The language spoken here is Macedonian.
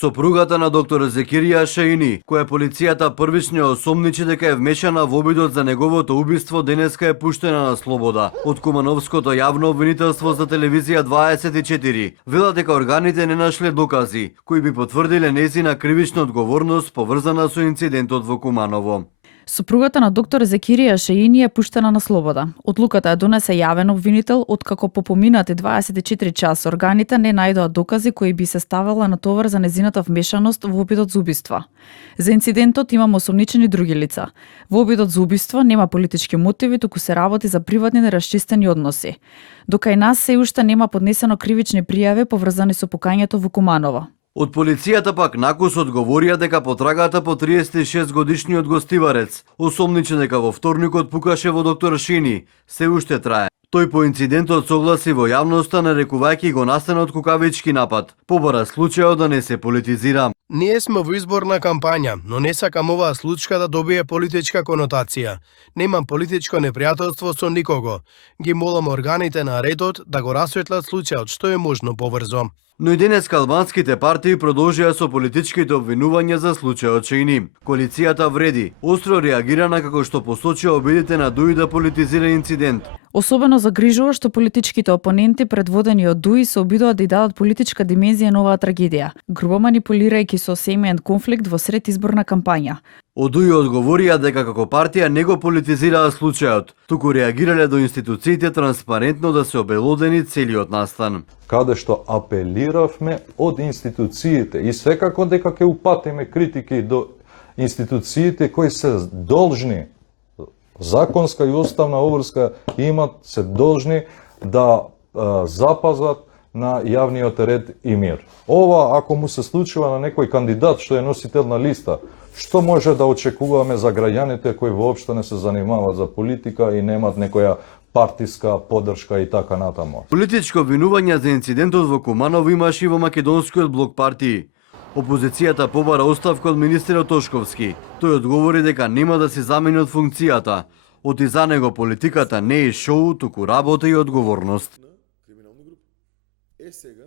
Сопругата на доктор Зекирија Шаини, која полицијата првично ја осомничи дека е вмешана во обидот за неговото убиство, денеска е пуштена на слобода од Кумановското јавно обвинителство за телевизија 24. Велат дека органите не нашле докази кои би потврдиле нејзина кривична одговорност поврзана со инцидентот во Куманово. Сопругата на доктор Зекирија Шаини е пуштена на слобода. Одлуката ја донесе јавен обвинител, откако по поминати 24 часа органите не најдоа докази кои би се ставала на товар за незината вмешаност во обидот за убиство. За инцидентот имаме осомничени други лица. Во обидот за убиство нема политички мотиви, туку се работи за приватни нерасчистени односи. Докај нас се уште нема поднесено кривични пријави поврзани со покањето во Куманово. Од полицијата пак накус одговорија дека потрагата по 36 годишниот гостиварец, осомничен дека во вторникот пукаше во доктор Шини, се уште трае. Тој по инцидентот согласи во јавноста, нарекувајќи го настанот кукавички напад. Побара случајот да не се политизира. Ние сме во изборна кампања, но не сакам оваа случка да добие политичка конотација. Немам политичко непријателство со никого. Ги молам органите на редот да го расветлат случајот што е можно побрзо. Но и денеска албанските партии продолжија со политичките обвинувања за случајот Шаини. Коалицијата вреди, остро реагирана како што посочува обидите на ДУИ да политизира инцидент. Особено загрижува што политичките опоненти предводени од ДУИ се обидуваат да ја дадат политичка димензија на оваа трагедија, грубо манипулирајќи со семеен конфликт во сред изборна кампања. Од ДУИ одговорија дека како партија не го политизираа случајот, туку реагирале до институциите транспарентно да се обелодени целиот настан. Каде што апелиравме од институциите и секако дека ќе упатиме критики до институциите кои се должни, законска и уставна обврска имат, се должни да запазат на јавниот ред и мир. Ова ако му се случува на некој кандидат што е носител на листа, што може да очекуваме за граѓаните кои воопшто не се занимаваат за политика и немаат некоја партиска поддршка и така натаму. Политичко обвинување за инцидентот во Куманово имаше и во македонскиот блок партии. Опозицијата побара оставка од министерот Тошковски. Тој одговори дека нема да се замени од функцијата. Од и за него политиката не е шоу, туку работа и одговорност. Криминална група. Сега